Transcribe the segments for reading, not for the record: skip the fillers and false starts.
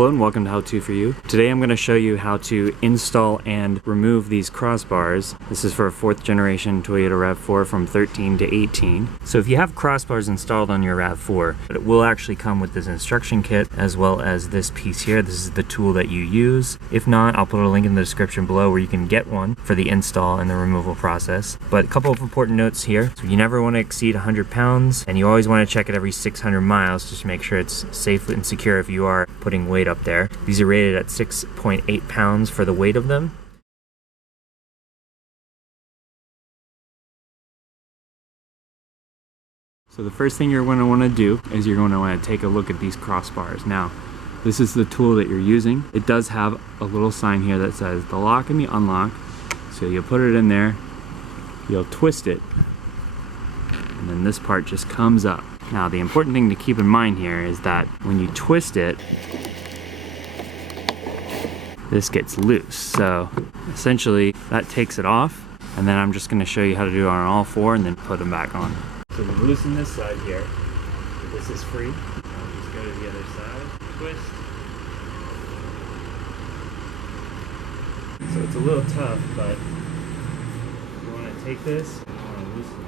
Hello and welcome to How To For You. Today I'm going to show you how to install and remove these crossbars. This is for a 4th generation Toyota Rav4 from 13 to 18. So if you have crossbars installed on your Rav4, it will actually come with this instruction kit as well as this piece here. This is the tool that you use. If not, I'll put a link in the description below where you can get one for the install and the removal process. But a couple of important notes here. So you never want to exceed 100 pounds and you always want to check it every 600 miles just to make sure it's safe and secure if you are putting weight up there. These are rated at 6.8 pounds for the weight of them. So the first thing you're going to want to do is you're going to want to take a look at these crossbars. Now, this is the tool that you're using. It does have a little sign here that says the lock and the unlock. So you'll put it in there, you'll twist it, and then this part just comes up. Now, the important thing to keep in mind here is that when you twist it, this gets loose. So essentially that takes it off, and then I'm just going to show you how to do it on all 4 and then put them back on. So we loosen this side here. This is free. I'll just go to the other side, twist. So it's a little tough, but you want to take this, you want to loosen it.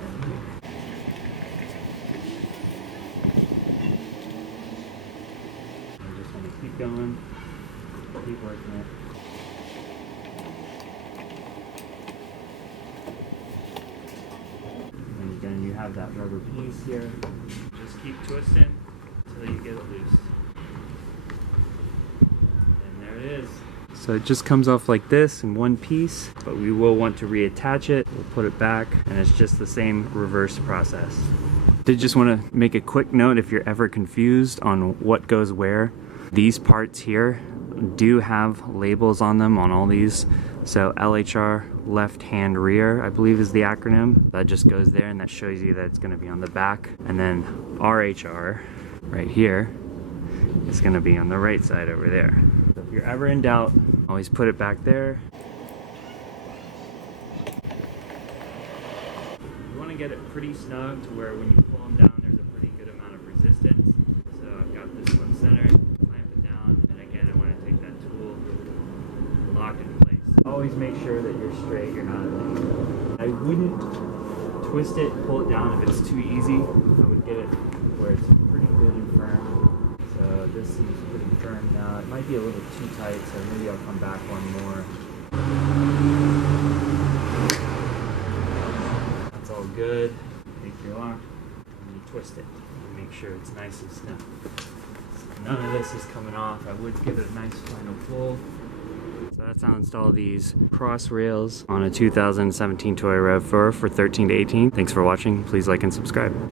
I just want to keep going. Keep working it. And again, you have that rubber piece here. Just keep twisting until you get it loose. And there it is. So it just comes off like this in one piece, but we will want to reattach it. We'll put it back, and it's just the same reverse process. Did just want to make a quick note if you're ever confused on what goes where. These parts here do have labels on them on all these. So LHR, left hand rear, I believe is the acronym. That just goes there and that shows you that it's going to be on the back. And then RHR right here is going to be on the right side over there. So if you're ever in doubt, always put it back there. You want to get it pretty snug to where when you pull them down there's a pretty good amount of resistance. So I've got this one centered. Locked in place. Always make sure that you're straight, you're not like, I wouldn't twist it, pull it down if it's too easy. I would get it where it's pretty good and firm. So this seems pretty firm now. It might be a little too tight, so maybe I'll come back one more. That's all good. Take your lock and you twist it. And make sure it's nice and snug. So none of this is coming off. I would give it a nice final pull. So that's how to install these cross rails on a 2017 Toyota Rav4 for 13 to 18. Thanks for watching. Please like and subscribe.